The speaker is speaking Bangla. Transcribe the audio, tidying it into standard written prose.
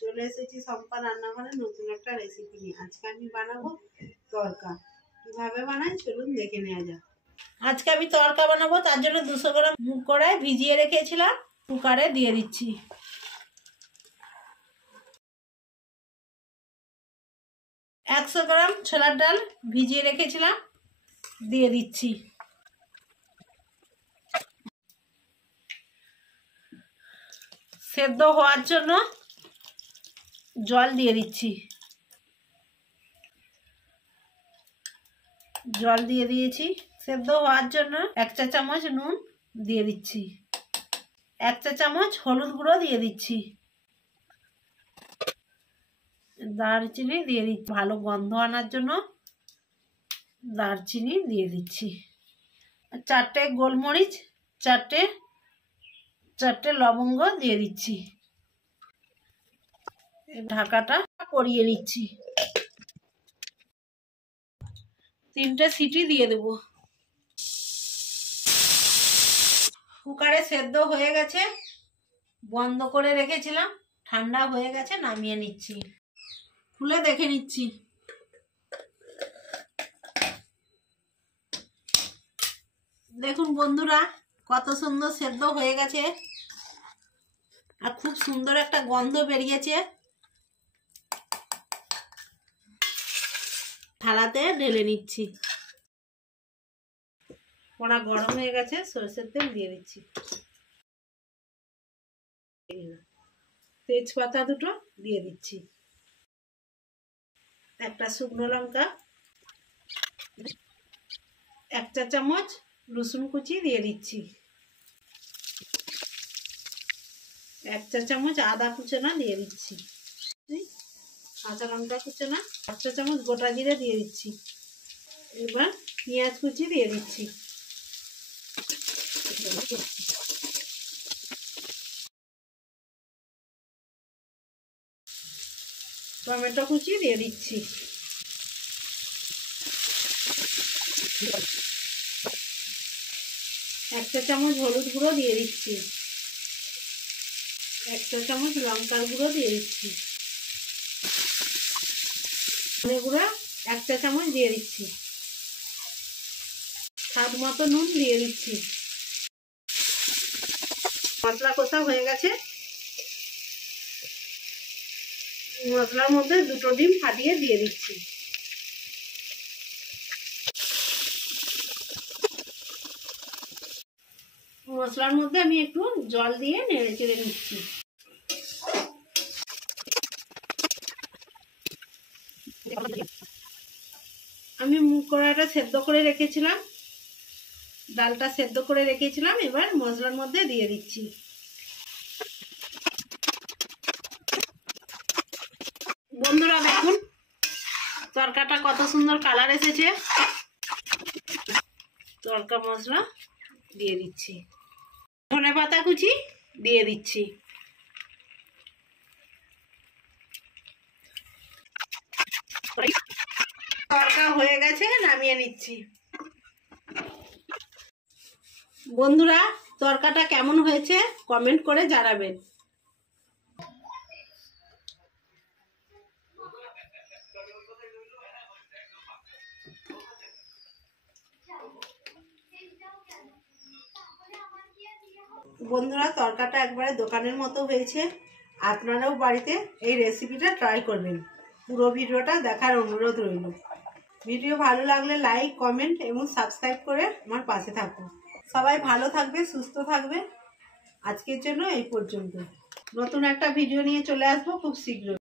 চলে এসেছি সম্পা রান্নাঘরে নতুন একটা রেসিপি নিয়ে। আজকে আমি বানাবো তড়কা। কিভাবে বানাই চলুন দেখে নেওয়া যাক। আজকে আমি তড়কা বানাবো, তার জন্য 200 গ্রাম মুগ কড়াই ভিজিয়ে রেখেছিলাম, কুকারে দিয়ে দিচ্ছি। একশো গ্রাম ছোলার ডাল ভিজিয়ে রেখেছিলাম, দিয়ে দিচ্ছি। সেদ্ধ হওয়ার জন্য জল দিয়ে দিচ্ছি। জল দিয়ে দিয়েছি। সেদ্ধ হওয়ার জন্য 1 চা চামচ নুন দিয়ে দিচ্ছি। 1 চা চামচ হলুদ গুঁড়ো দিয়ে দিচ্ছি। দারচিনি দিয়ে দিচ্ছি, ভালো গন্ধ আনার জন্য দারচিনি দিয়ে দিচ্ছি। 4টে গোলমরিচ, 4টে লবঙ্গ দিয়ে দিচ্ছি। ঢাকাটা পরিয়ে নিচ্ছি। 3টে সিটি দিয়ে দেব। কুকারে সেদ্ধ হয়ে গেছে, বন্ধ করে রেখেছিলাম, ঠান্ডা হয়ে গেছে, নামিয়ে নিচ্ছি। খুলে দেখে নিচ্ছি। দেখুন বন্ধুরা, কত সুন্দর সেদ্ধ হয়ে গেছে আর খুব সুন্দর একটা গন্ধ বেরিয়েছে। থালাতে ঢেলে নিচ্ছি। কড়া গরম হয়ে গেছে, সরষের তেল দিয়ে দিচ্ছি। তেজপাতা 2টো দিয়ে দিচ্ছি। একটা শুকনো লঙ্কা, 1 চা চামচ রসুন কুচি দিয়ে দিচ্ছি। 1 চা চামচ আদা কুচনা দিয়ে দিচ্ছি। কাঁচা লঙ্কা কুচনা, 1 চা চামচ গোটা জিরে দিয়ে দিচ্ছি। এবার পেঁয়াজ কুচি দিয়ে দিচ্ছি। টমেটো কুচি দিয়ে দিচ্ছি। এক চা চামচ হলুদ গুঁড়ো দিয়ে দিচ্ছি। 1 চা চামচ লঙ্কার গুঁড়ো দিয়ে দিচ্ছি। ধনে গুঁড়ো 1 চা চামচ দিয়ে দিচ্ছি। স্বাদ মতো নুন দিয়ে দিচ্ছি। মশলা কষা হয়ে গেছে। মশলার মধ্যে 2টো ডিম ফাটিয়ে দিয়ে দিচ্ছি। মশলার মধ্যে আমি একটু জল দিয়ে নেড়ে চেড়ে নিচ্ছি। আমি মুগ কড়াইটা সেদ্ধ করে রেখেছিলাম, ডালটা সেদ্ধ করে রেখেছিলাম, এবার মশলার মধ্যে দিয়ে দিচ্ছি। বন্ধুরা দেখুন তরকাটা কত সুন্দর কালার এসেছে। তরকা মশলা দিয়ে দিচ্ছি। ধনে পাতা কুচি দিয়ে দিচ্ছি। তরকা হয়ে গেছে, নামিয়ে নিচ্ছি। বন্ধুরা তরকাটা কেমন হয়েছে কমেন্ট করে জানাবেন। বন্ধুরা তরকাটা একবারে দোকানের মতো হয়েছে। আপনারাও বাড়িতে এই রেসিপিটা ট্রাই করবেন। পুরো ভিডিওটা দেখার অনুরোধ রইল। ভিডিও ভালো লাগলে লাইক, কমেন্ট এবং সাবস্ক্রাইব করে আমার পাশে থাকুন। সবাই ভালো থাকবে, সুস্থ থাকবে। আজকের জন্য এই পর্যন্ত। নতুন একটা ভিডিও নিয়ে চলে আসবো খুব শীঘ্রই।